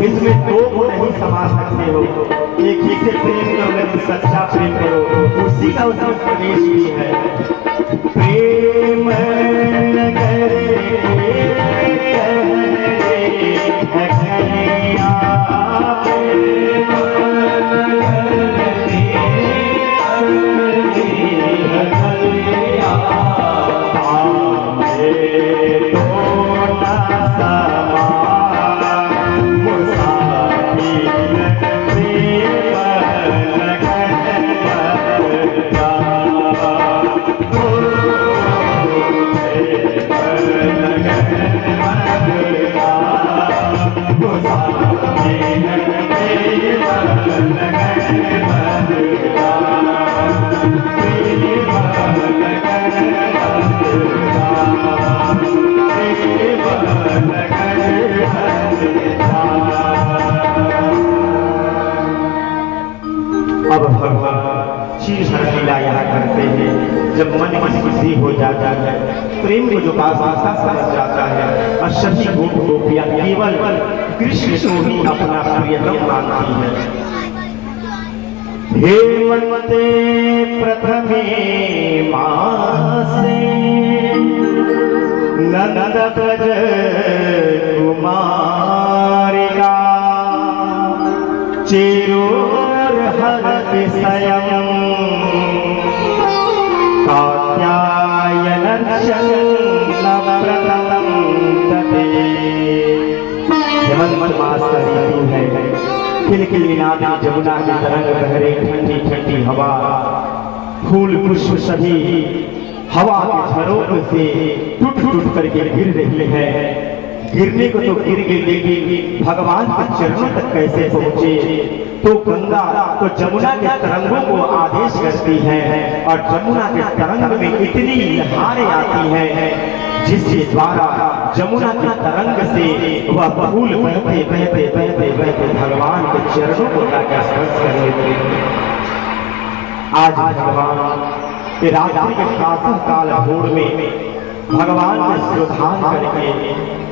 इसमें दो को नहीं समा सकते हो। एक ही से प्रेम करो, लेकिन सच्चा प्रेम करो, उसी का उसमें प्रवेश भी है। प्रेम नगर अब भगवान चीर भर लीला यहाँ करते हैं। जब मन की शुद्धि हो जाता है, प्रेम को जो पासा समझ जाता है और सभी गोप गोपियाँ केवल कृष्ण को ही अपना प्रियतम मानती है। हेमंते प्रथमे मासे नंद ब्रज कुमारिका विषयम् कात्यायनर्चनप्रदं तते। हेमंत मास का ऋतु है, खिलखिलाती जमुना की तरंग बह रही, ठंडी ठंडी हवा, फूल पुष्प सभी हवा के झरोखे से टूट टूट करके गिर रही है। गिरने को तो गिर गई, लेकिन भगवान के चरणों तक कैसे पहुंचे? तो गंगा तो जमुना के तरंगों को आदेश करती है और जमुना के तरंग में इतनी लहरें आती हैं जिसके द्वारा जमुना के तरंग से वह फूल बहते बहते बहते बहते भगवान के चरणों को जाकर स्पर्श कर लेते हैं। आज भगवान के रात्रि के प्रातः काल भोर में भगवान के श्रोधान करके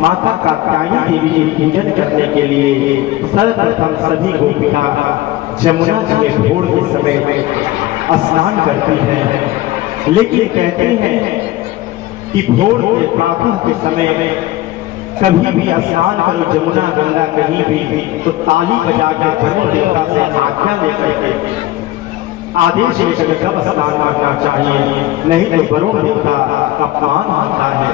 माता कात्यायनी देवी के पूजन करने के लिए सर्वप्रथम सभी गोपियां जमुना जी में भोर के समय में स्नान करती हैं। लेकिन कहते हैं कि भोर के प्रातः के समय में कभी भी स्नान करो जमुना गंगा कहीं भी तो ताली बजाकर वरुण देवता से आज्ञा लेकर के आदेश लेकर कब स्नान करना चाहिए, नहीं तो वरुण देवता का अपमान होता है।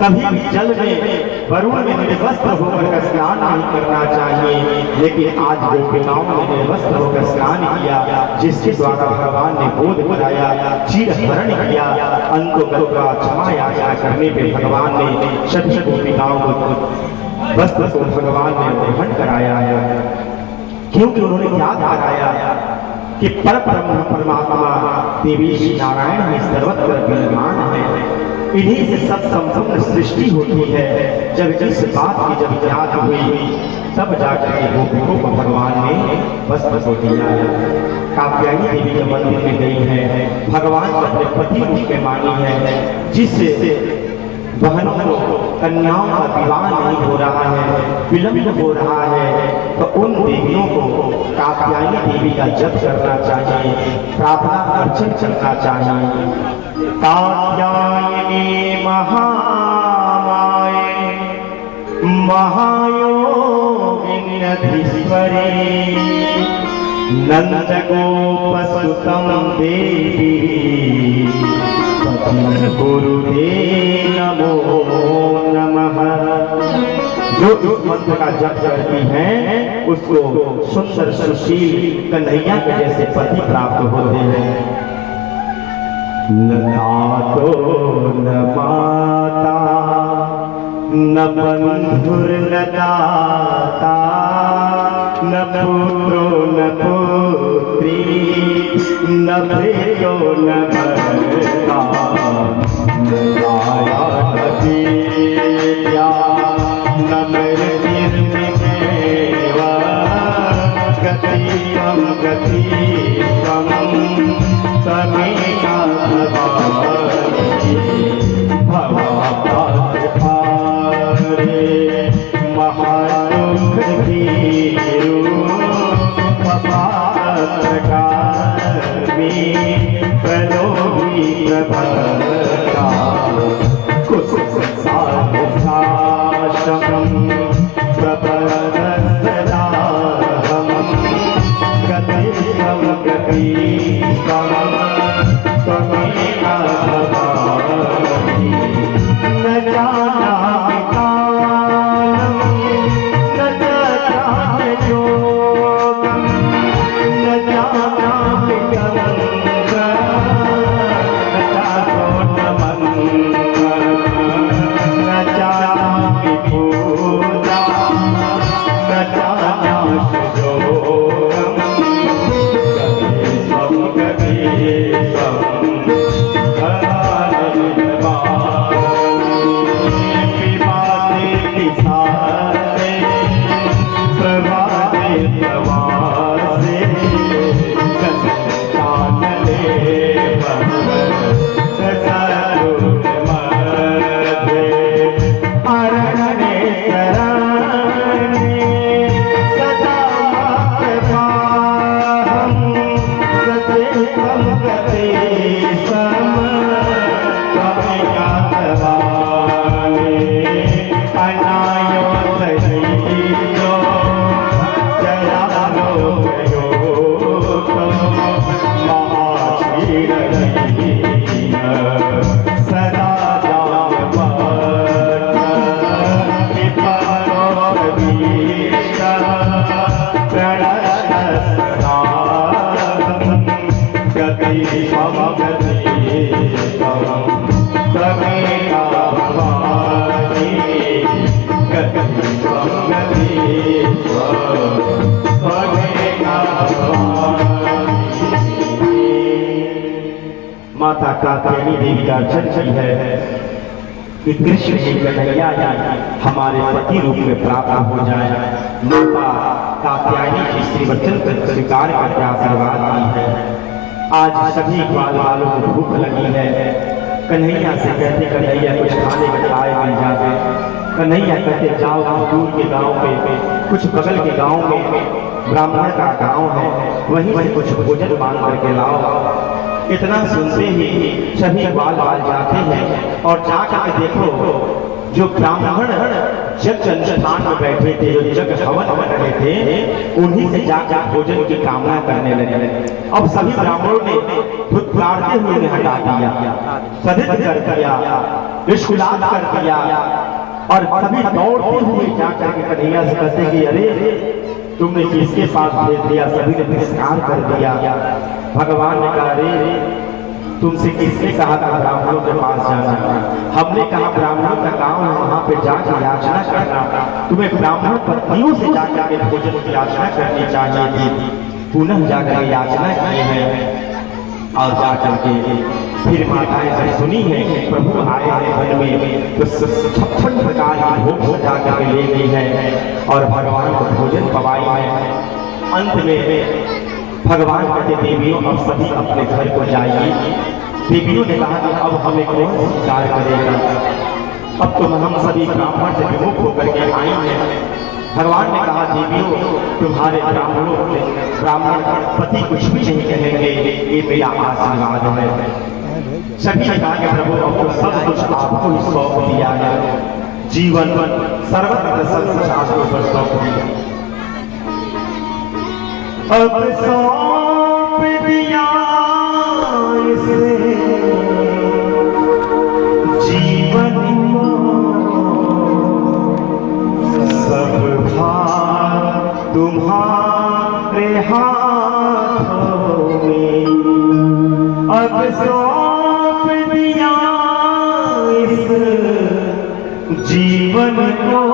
कभी भी जल में वरुण में निर्वस्त्र होकर स्नान नहीं करना चाहिए, लेकिन आज गोपिकाओं ने निर्वस्त्र होकर स्नान किया, जिसके द्वारा भगवान ने बोध कराया, चीरहरण किया। अंतों का क्षमा याचना करने पे भगवान ने सभी गोपिकाओं को वस्त्र को भगवान ने ग्रहण कराया है, क्योंकि उन्होंने याद कराया कि परब्रह्म परमात्मा देवी श्री नारायण में सर्वत्र विद्यमान है। इन्हीं से सब संपूर्ण सृष्टि होती है। जब इस बात की जब याद हुई तब जाकर के गोपियों को भगवान ने वस्त्र को दिया। कात्यायनी देवी के मंदिर में गई है, भगवान को अपने पति रूप में मानी है, जिससे बहनों कन्याओं का विवाह नहीं हो रहा है, विलंब हो रहा है, तो उन देवियों को कात्यायनी देवी का जप करना चाहिए, प्रार्थना अर्चन करना चाहिए। कात्यायनी महामाये महायोगिन्यधीश्वरी नंद गोपसुतं देवी गुरुदेव नमो नमः। जो इस मंत्र का जप करती हैं उसको सुंदर सुशील कन्हैया के जैसे पति प्राप्त होते हैं। न दातो न माता न बंधुर न दाता न पुत्रो न पुत्री न भ्रेतो न भर्ता न माया न विद्या न मृत्युर्निमेव गतिमं गतिमं तमेका भवानी भवापारे महादुःख की माता कात्यायनी देवी का अर्चन है कि कृष्ण जी कन्हैया हमारे पति रूप में प्राप्त हो जाए। माता कात्यायनी की श्री वचन को स्वीकार करके आशीर्वाद दी है। आज सभी ग्वाल वालों को भूख लगी है। कन्हैया से कहते कन्हैया कुछ खाने के लाए मिल जाते। कन्हैया कहते जाओ दूर के गांव पे, कुछ बगल के गांव में ब्राह्मण का गांव है, वहीं से कुछ भोजन मांग करके लाओ। इतना सुनते ही सभी ग्वाल वाल जाते हैं और जाकर के देखो जो ब्राह्मण जग अनुष्ठान में बैठे थे, जो जग हवन कर रहे थे, उन्हीं से जाकर भोजन की कामना करने लगे। अब सभी ब्राह्मणों ने फुटकारते हुए उन्हें हटा दिया, सदित कर दिया, निष्कुलात कर दिया और सभी दौड़ते हुए जाकर के कन्हैया से कहते कि अरे तुमने किसके पास भेज दिया? सभी ने तिरस्कार कर दिया। भगवान ने कहा अरे तुमसे किसने कहा था ब्राह्मणों के पास जाना? हमने कहा ब्राह्मणों का गांव है, वहां पे जाकर याचना करना। तुम्हें ब्राह्मण पत्नियों से जाकर के भोजन की याचना करनी चाहिए थी। पुनः जाकर याचना की है और जाकर के फिर माताएं जब सुनी है कि प्रभु आए हैं वन में, तो 56 प्रकार की भोग सजा करके ले गई है और भगवान को भोजन पवाई है। अंत में भगवान कहते देवियों अब सभी अपने घर को जाइए। देवियों ने कहा कि अब हमें कौन स्वीकार करेगा? अब तो हम सभी ब्राह्मण से विमुख होकर के आई हैं। भगवान ने कहा देवियों तुम्हारे ब्राह्मण पति कुछ भी नहीं कहेंगे, ये मेरा आशीर्वाद है। सभी ने कहा कि प्रभु अब तो सब कुछ आपको ही सौंप दिया है, जीवन सर्वत्र सब कुछ आपको पर सौंप दिया। अब सौंप दिया इसे जीवन सब भार तुम्हारे हाथों में। अब सौंप दिया इस जीवन को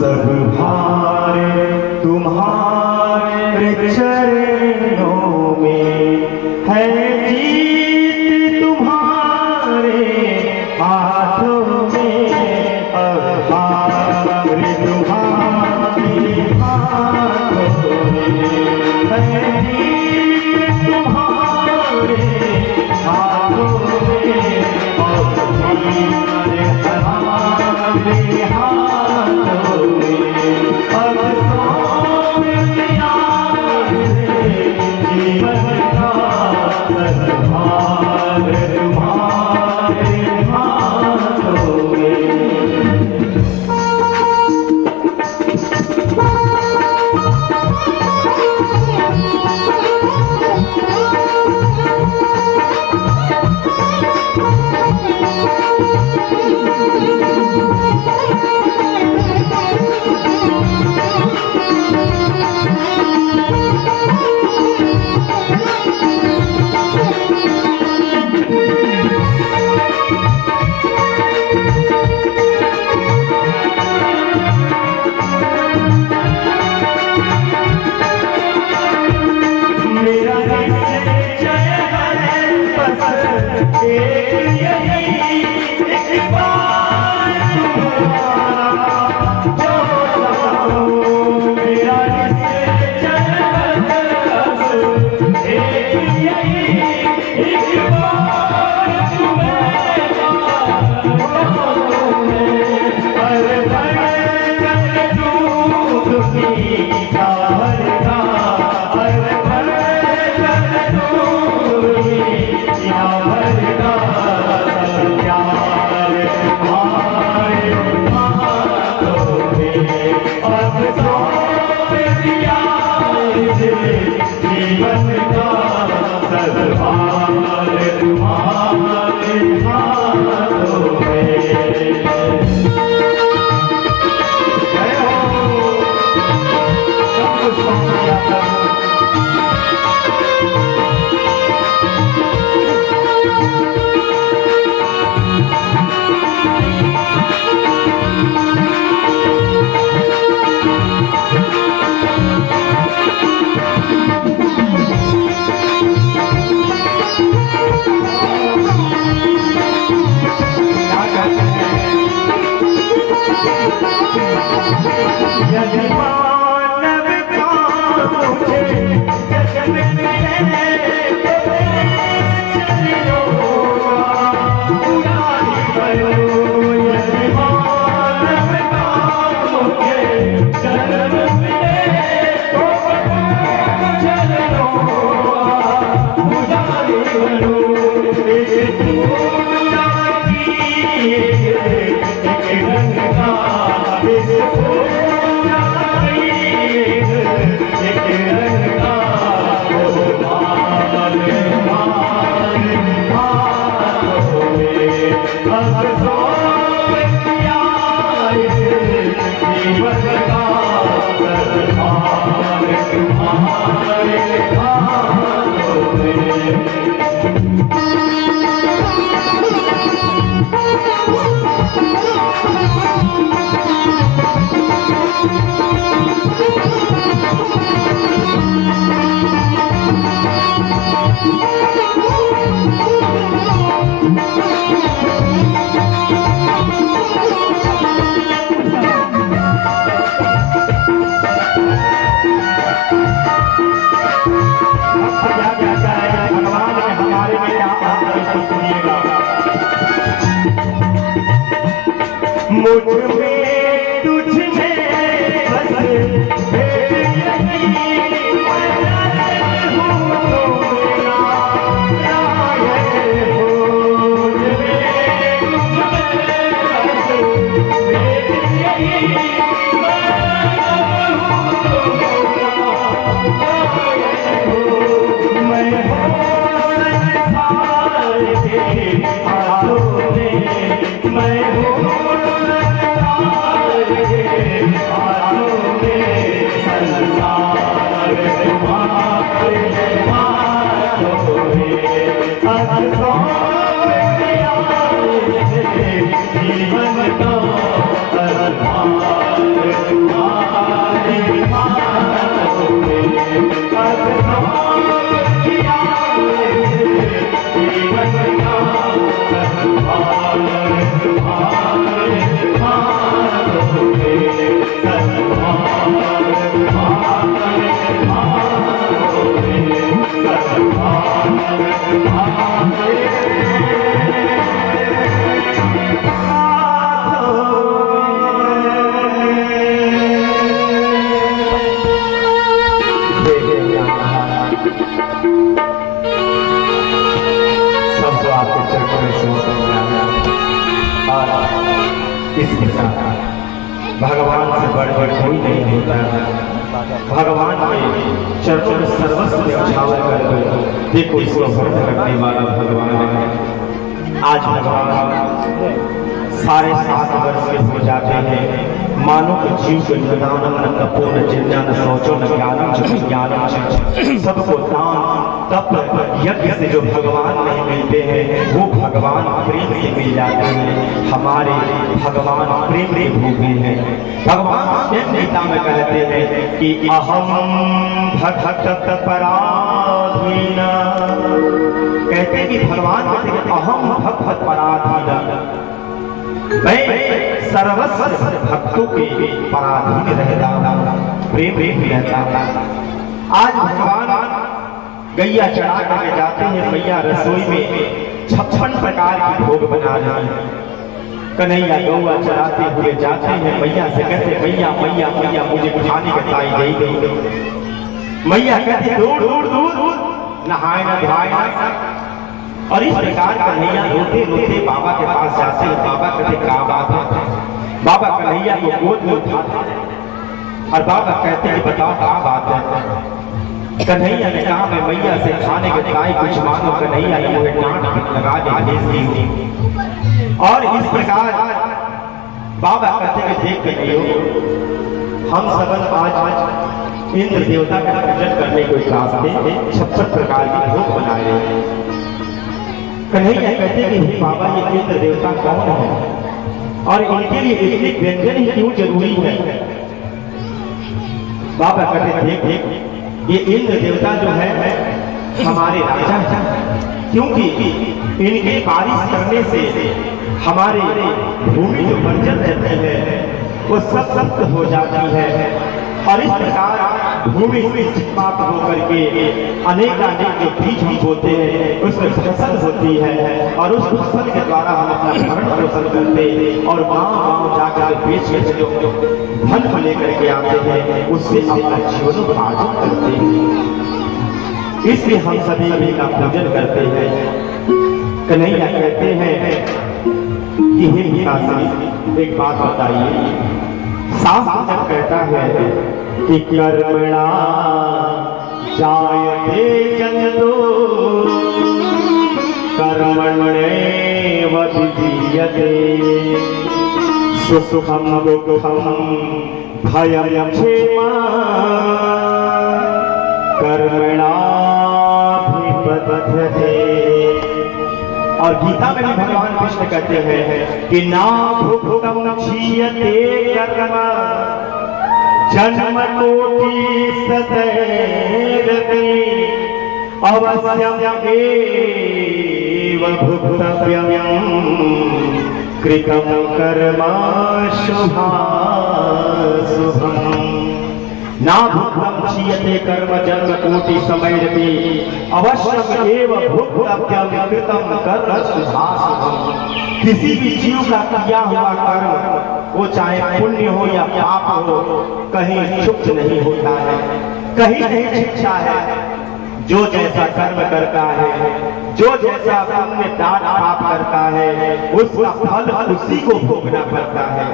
सब भार तुम्हारे चरणों में है। जीत तुम्हारे हाथों में, अब हार तुम्हारे हाथों में है। जीत तुम्हारे हाथों में और हमारे हाथों में। अब सौंप दिया जीवन का इसके साथ भगवान से बढ़कर कोई नहीं होता। भगवान के चरणों में सर्वस्व न्यौछावर कर देखो इसको व्रत रखने वाला भगवान है। आज भगवान 7.5 वर्ष के हो जाते हैं। मानो के जीव के निदानम न तपो न जिज्ञा न शौचो न ज्ञानम च विज्ञानम सबको दान तप यज्ञ से जो भगवान नहीं मिलते हैं वो भगवान प्रेम से मिल जाते हैं। हमारे भगवान प्रेम के भूखे हैं। भगवान स्वयं गीता में कहते हैं कि अहम भक्त पराधीना, कहते कहते कि भगवान कहते कि अहम भक्त पराधीन, मैं सर्वस्व भक्तों के पराधीन रहता हूं, प्रेम रहता हूं। आज भगवान गैया चढ़ा करके जाते हैं, मैया रसोई में 56 प्रकार की भोग बना रही है। कन्हैया गौआ चढ़ाते हुए जाते हैं, मैया से कहते मैया मैया मैया मुझे खाने का ताई नहीं गई। मैया कहते दूर दूर दूर नहाए न धोए न। और इस प्रकार कन्हैया रोते रोते बाबा के पास जाते हैं। बाबा कहते क्या बात है? बाबा कन्हैया को गोद में उठाते हैं और बाबा कहते हैं बताओ क्या बात है? कन्हैया ने कहा मैं मैया से खाने के ताई कुछ मांगो। कन्हैया ने मुझे डांट लगा दी और इस प्रकार बाबा कहते हैं देख के नहीं हम सबन आज इंद्र देवता का पूजन करने को वास्ते 56 प्रकार के भोग बनाए हैं। कन्हैया कहते कि हे बाबा ये इंद्र देवता कौन है और इनके लिए इतने व्यंजन ही क्यों जरूरी है? बाबा कहते देख देख ये इंद्र देवता जो है हमारे राजा हैं, क्योंकि इनके बारिश करने से हमारे भूमि जो बंजर रहती है वो सब सख्त हो जाती है और इस प्रकार भूमि से चिपमाप होकर के अनेकानेक जो बीज हम बोते हैं उसमें फसल होती है और उस फसल के द्वारा हम अपना भरण पोषण करते और गाँव जाकर बेच के जो धन को लेकर के आते हैं उससे अपना जीवनोपार्जन करते हैं। इसलिए हम सभी का पूजन करते हैं। कन्हैया कहते हैं कि हे पिताश्री एक बात बताइए। शास्त्र जब कहता है कि कर्मणा जायते जन्तो कर्मण्येव विधीयते सुखम दुःखम भयं क्षेमा कर्मणा भिपद्यते। और गीता में भी भगवान कृष्ण कहते हैं कि ना भुक्तम क्षीयते कर्म जन्म कोटि सतैरपि अवश्यम एव भुक्तव्यम कृतं कर्म शुभाशुभम्। ना भुक्तम क्षीयते कर्म जन्म कोटि समैरपि अवश्यम एव भुक्तव्यम कृतं कर्म शुभाशुभम्। किसी भी जीव का किया हुआ कर्म वो चाहे पुण्य हो या पाप हो कहीं चुप नहीं होता है, कहीं नहीं छिपता है। जो जैसा कर्म करता है, जो जैसा पुण्य दान पाप करता है उसका फल उसी को भोगना पड़ता है।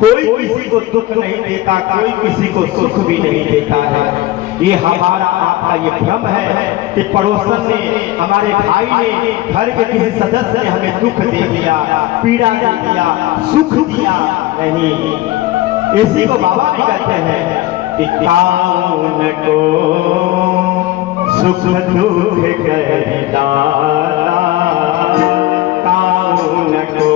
कोई किसी को दुख नहीं देता, कोई किसी को सुख भी नहीं देता है। ये हमारा आपका ये भ्रम है कि पड़ोसन ने हमारे भाई ने घर के किसी सदस्य ने हमें दुख दे दिया, पीड़ा दे दिया, सुख दिया नहीं। इसी को बाबा भी कहते हैं कि कौन को सुख दुख कहता कौन को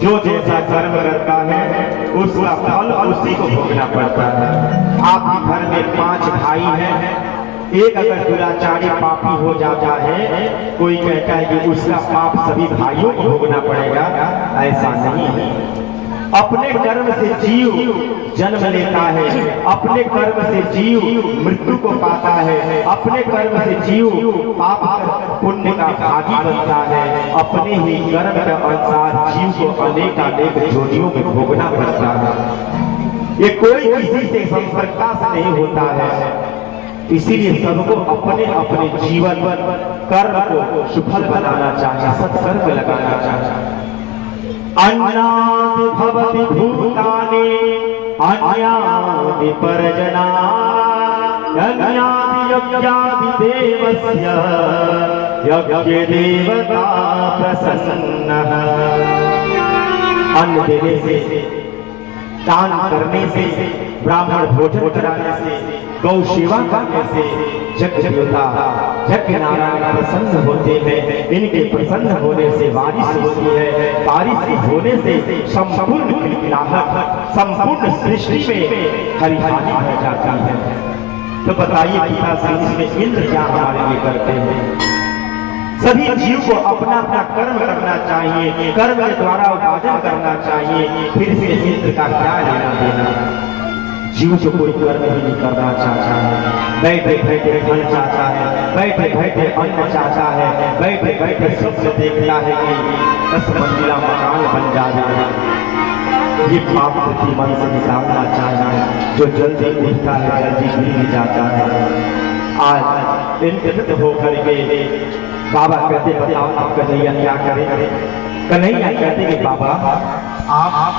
जो जैसा कर्म करता है उसका फल उसी को भोगना पड़ता है। आपके घर में 5 भाई हैं, एक अगर दुराचारी पापी हो जाता है कोई कहता है कि उसका पाप सभी भाइयों को भोगना पड़ेगा, ऐसा नहीं है। अपने कर्म से जीव जन्म लेता है, अपने कर्म से जीव मृत्यु को पाता है, अपने कर्म से जीव पाप पुण्य का भागी बनता है। अपने ही कर्म के अनुसार जीव को अनेक जोनियों में भोगना पड़ता है। ये कोई किसी से संपर्कता से नहीं होता है। इसीलिए सबको अपने अपने जीवन कर्म को सुफल बनाना चाहिए, सत्कर्म लगाना चाहिए। अन्नादि भवति भूतानि अन्यादि परजना यज्ञादि यज्ञादि देवस्य यज्ञ देवता प्रसन्नः। अन्न देने से दान करने से, ब्राह्मण भोजन कराने से, गौ सेवा करने से यज्ञ देवता यज्ञ नारायण प्रसन्न होते हैं। इनके प्रसन्न होने से बारिश होती है, बारिश होने से संपूर्ण खिलखिलाहट, संपूर्ण सृष्टि में हरियाली हो जाती है। तो बताइए पिताश्री इसमें इंद्र क्या हमारे लिए करते हैं? सभी जीव को अपना अपना कर्म करना चाहिए, कर्म के द्वारा उपार्जन करना चाहिए, फिर से इंद्र का क्या लेना देना? जीव को कोई कर्म ही नहीं करना चाहता है, बैठे बैठे धन चाहता है, बैठे बैठे अन्न चाहता है, बैठे बैठे स्वप्न देखता है कि 10 मंजिला मकान बन जाए। ये पाप प्रति मन से निकालना चाहिए। जो जल्दी उठता है जल्दी गिर जाता है। आज इंद्रित होकर के बाबा कहते बताओ आप कन्हैया क्या करें? कन्हैया कहते कि बाबा आप